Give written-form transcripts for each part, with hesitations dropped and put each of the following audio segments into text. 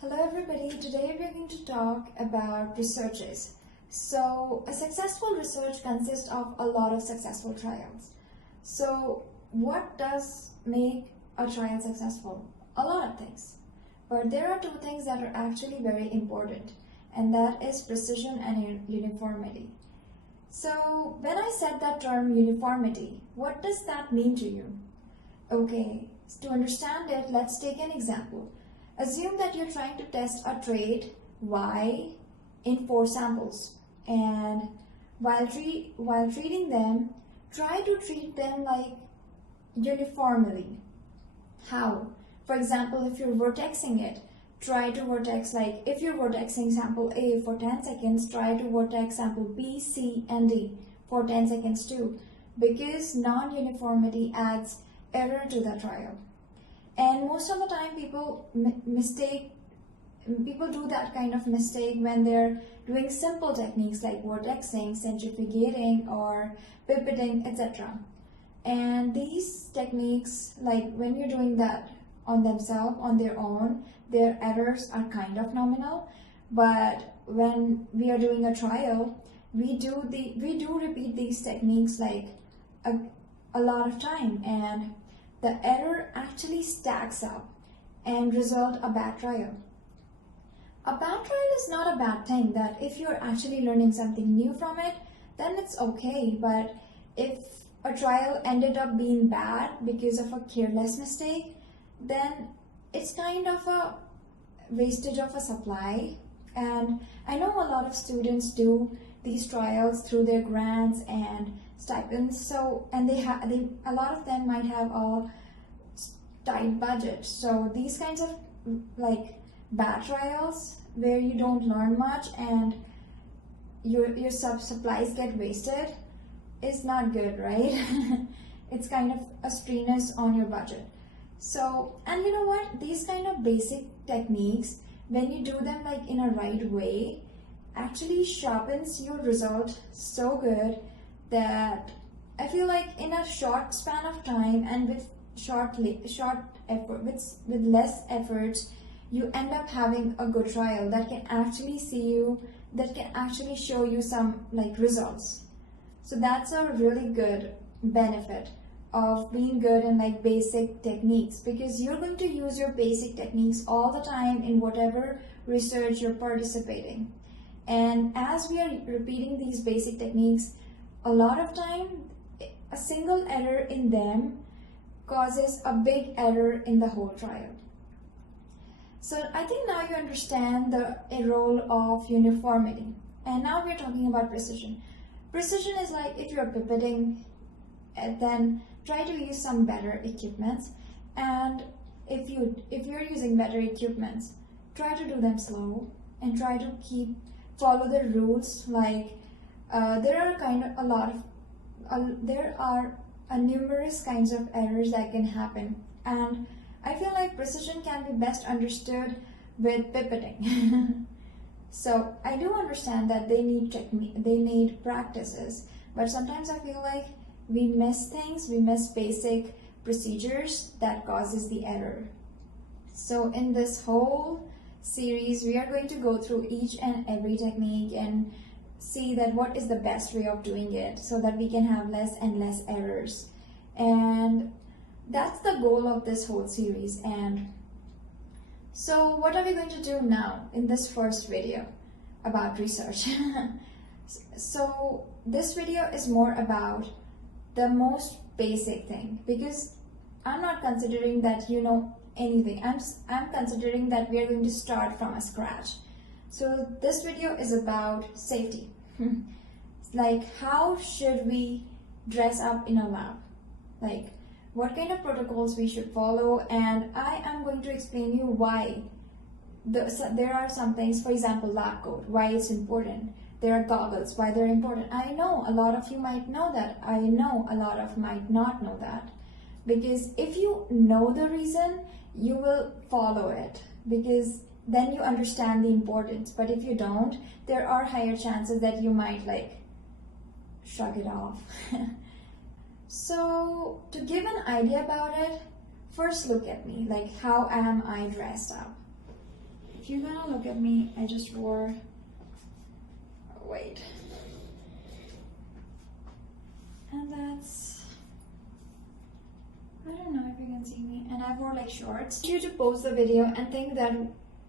Hello everybody, today we're going to talk about researches. So a successful research consists of a lot of successful trials. So what does make a trial successful? A lot of things. But there are two things that are actually very important, and that is precision and uniformity. So when I said that term uniformity, what does that mean to you? Okay, to understand it, let's take an example. Assume that you're trying to test a trait Y in 4 samples, and while treating them, try to treat them like uniformly. How? For example, if you're vortexing it, try to vortex like if you're vortexing sample A for 10 seconds, try to vortex sample B, C, and D for 10 seconds too, because non-uniformity adds error to the trial. And most of the time people do that kind of mistake when they're doing simple techniques like vortexing, centrifugating, or pipetting, etc. And these techniques, like when you're doing that on themselves, on their own, their errors are kind of nominal. But when we are doing a trial, we do repeat these techniques like a lot of time, and the error actually stacks up and result a bad trial. A bad trial is not a bad thing, that if you're actually learning something new from it, then it's okay. But if a trial ended up being bad because of a careless mistake, then it's kind of a wastage of a supply. And I know a lot of students do these trials through their grants and stipends, and a lot of them might have a tight budget. So these kinds of like bad trials where you don't learn much and your supplies get wasted is not good, right? It's kind of a strainers on your budget. So, and you know what, these kind of basic techniques, when you do them like in a right way, actually sharpens your result so good that I feel like in a short span of time and with short effort, with less efforts, you end up having a good trial that can actually show you some like results. So that's a really good benefit of being good in like basic techniques, because you're going to use your basic techniques all the time in whatever research you're participating. And as we are repeating these basic techniques, a lot of time, a single error in them causes a big error in the whole trial. So I think now you understand the role of uniformity. And now we're talking about precision. Precision is like if you're pipetting, then try to use some better equipments. And if you're using better equipments, try to do them slow and try to follow the rules. Like there are numerous kinds of errors that can happen, and I feel like precision can be best understood with pipetting. So I do understand that they need practices, but sometimes I feel like we miss things, we miss basic procedures that causes the error. So in this whole series, we are going to go through each and every technique and see that what is the best way of doing it so that we can have less and less errors. And that's the goal of this whole series. And so what are we going to do now in this first video about research? So this video is more about the most basic thing, because I'm not considering that you know anything. I'm considering that we are going to start from a scratch. So this video is about safety. Like how should we dress up in a lab? Like what kind of protocols we should follow, and I am going to explain you why there are some things, for example, lab coat, why it's important. There are goggles, why they're important. I know a lot of you might know that. I know a lot of might not know that. Because if you know the reason, you will follow it, because then you understand the importance. But if you don't, there are higher chances that you might like shrug it off. So to give an idea about it, first look at me, like how am I dressed up? if you're gonna look at me, I just wore, wait, and that's, I don't know if you can see me, and I wore like shorts. I want you to pause the video and think that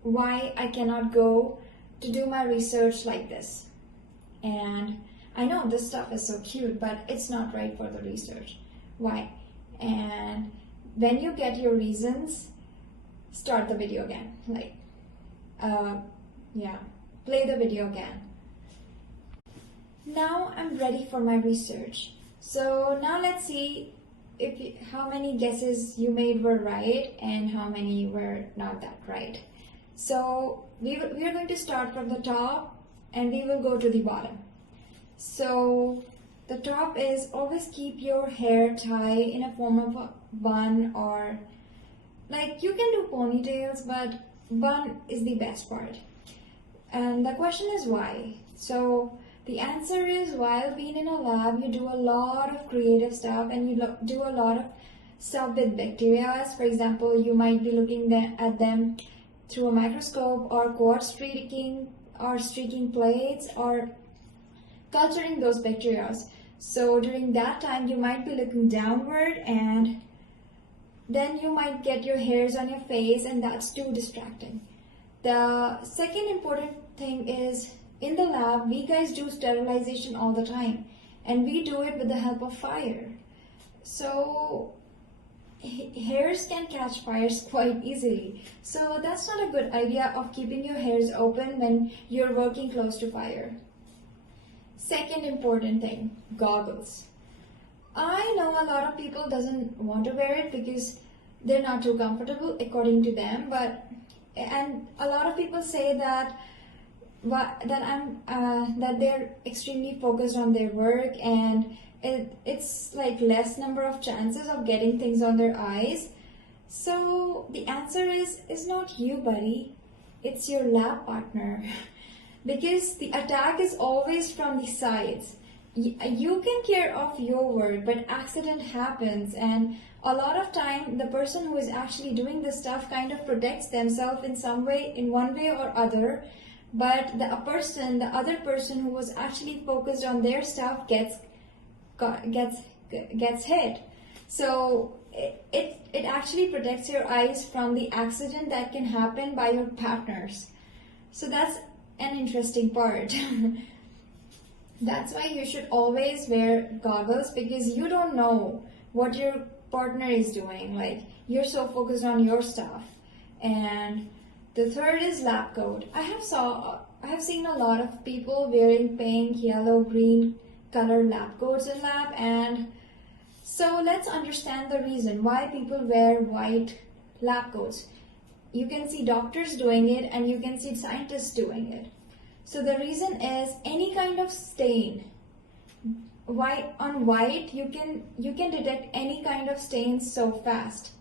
why I cannot go to do my research like this. And I know this stuff is so cute, but it's not right for the research. Why? And when you get your reasons, start the video again. Like, yeah, play the video again. Now I'm ready for my research. So now let's see how many guesses you made were right and how many were not that right. So we are going to start from the top and we will go to the bottom. So the top is always keep your hair tied in a form of a bun, or like you can do ponytails, but bun is the best part. And the question is why? So the answer is, while being in a lab, you do a lot of creative stuff and you do a lot of stuff with bacteria. For example, you might be looking at them through a microscope, or quad streaking plates, or culturing those bacteria. So during that time, you might be looking downward, and then you might get your hairs on your face, and that's too distracting. The second important thing is, in the lab, we guys do sterilization all the time, and we do it with the help of fire. So hairs can catch fires quite easily. So that's not a good idea of keeping your hairs open when you're working close to fire. Second important thing, goggles. I know a lot of people doesn't want to wear it because they're not too comfortable according to them, and a lot of people say that they're extremely focused on their work, and it's like less number of chances of getting things on their eyes. So the answer is not you, buddy. It's your lab partner. Because the attack is always from the sides. You can care of your work, but accident happens, and a lot of time the person who is actually doing the stuff kind of protects themselves in some way, in one way or other, but the other person who was actually focused on their stuff gets hit. So it actually protects your eyes from the accident that can happen by your partners. So that's an interesting part. That's why you should always wear goggles, because you don't know what your partner is doing. Like, you're so focused on your stuff. And the third is lab coat. I have seen a lot of people wearing pink, yellow, green color lab coats in lab, and so let's understand the reason why people wear white lab coats. You can see doctors doing it, and you can see scientists doing it. So the reason is any kind of stain. On white, you can detect any kind of stains so fast.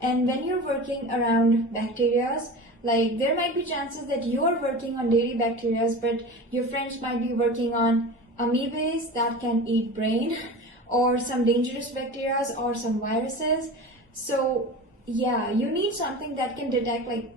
And when you're working around bacteria, like there might be chances that you're working on dairy bacteria, but your friends might be working on amoebas that can eat brain, or some dangerous bacteria, or some viruses. So yeah, you need something that can detect, like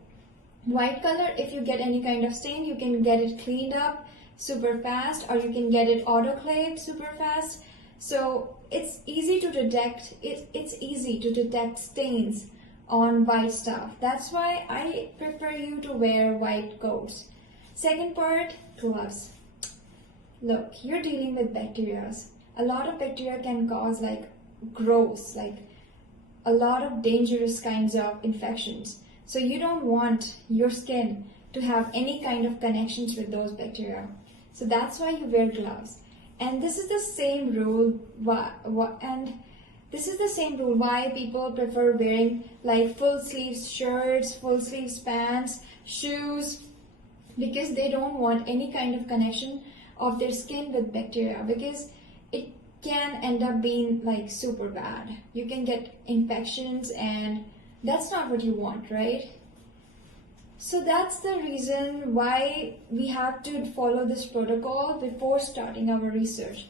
white color. If you get any kind of stain, you can get it cleaned up super fast, or you can get it autoclaved super fast. So it's easy to detect. It's easy to detect stains on white stuff. That's why I prefer you to wear white coats. Second part, gloves. Look, you're dealing with bacteria. A lot of bacteria can cause like gross, like a lot of dangerous kinds of infections. So you don't want your skin to have any kind of connections with those bacteria. So that's why you wear gloves. And this is the same rule why people prefer wearing like full sleeves shirts, full sleeves pants, shoes, because they don't want any kind of connection of their skin with bacteria, because it can end up being like super bad. You can get infections, and that's not what you want, right? So that's the reason why we have to follow this protocol before starting our research.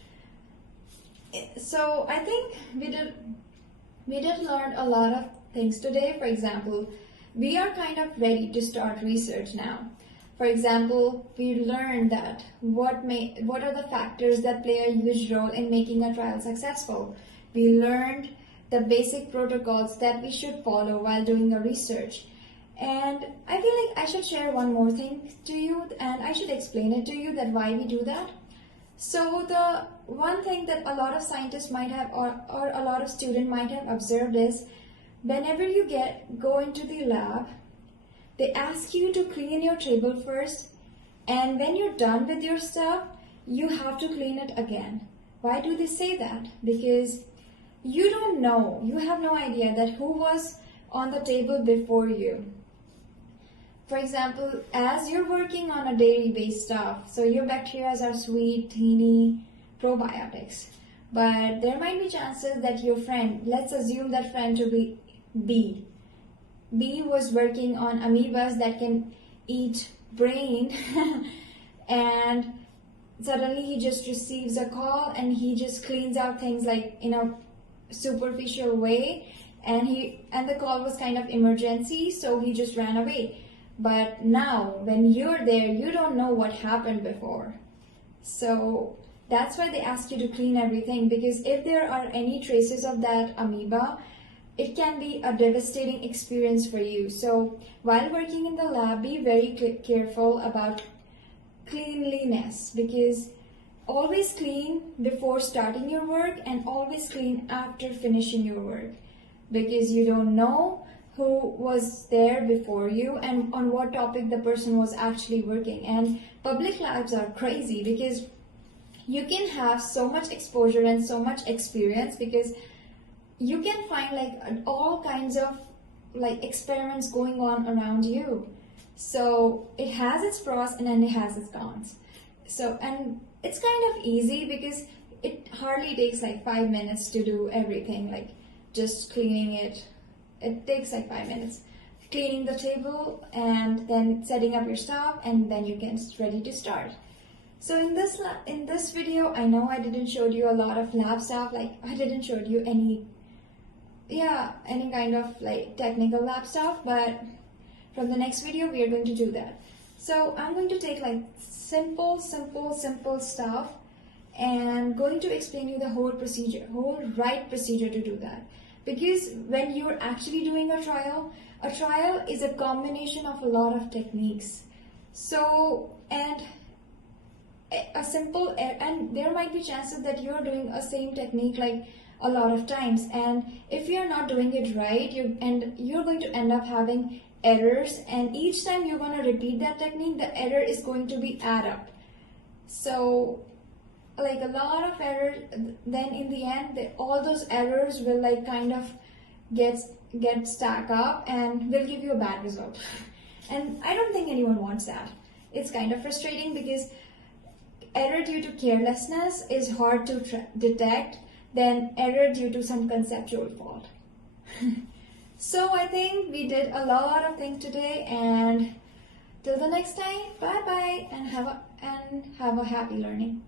So I think we did learn a lot of things today. For example, we are kind of ready to start research now. For example, we learned that what are the factors that play a huge role in making a trial successful. We learned the basic protocols that we should follow while doing a research. And I feel like I should share one more thing to you, and I should explain it to you that why we do that. So the one thing that a lot of scientists might have or a lot of students might have observed is whenever you go into the lab, they ask you to clean your table first, and when you're done with your stuff, you have to clean it again. Why do they say that? Because you don't know, you have no idea that who was on the table before you. For example, as you're working on a dairy-based stuff, so your bacteria are sweet, teeny, probiotics. But there might be chances that your friend, let's assume that friend to be B. B was working on amoebas that can eat brain and suddenly he just receives a call and he just cleans out things like in a superficial way, and the call was kind of emergency, so he just ran away. But now when you're there, you don't know what happened before. So that's why they ask you to clean everything, because if there are any traces of that amoeba, it can be a devastating experience for you. So while working in the lab, be very careful about cleanliness, because always clean before starting your work and always clean after finishing your work, because you don't know who was there before you and on what topic the person was actually working. And public labs are crazy because you can have so much exposure and so much experience, because you can find like all kinds of like experiments going on around you. So it has its pros and then it has its cons. So, and it's kind of easy because it hardly takes like 5 minutes to do everything, like just cleaning it. It takes like 5 minutes. Cleaning the table and then setting up your stuff, and then you can ready to start. So in this video, I know I didn't show you a lot of lab stuff, like I didn't show you any kind of like technical lab stuff, but from the next video we are going to do that. So I'm going to take like simple stuff and going to explain you the whole right procedure to do that. Because when you're actually doing a trial is a combination of a lot of techniques. So, and there might be chances that you're doing a same technique like a lot of times, and if you're not doing it right, you're going to end up having errors, and each time you're going to repeat that technique, the error is going to be add up. So like a lot of errors, then in the end all those errors will like kind of get stack up and will give you a bad result. And I don't think anyone wants that. It's kind of frustrating because error due to carelessness is hard to detect than error due to some conceptual fault. So I think we did a lot of things today, and till the next time, bye bye, and have a happy learning.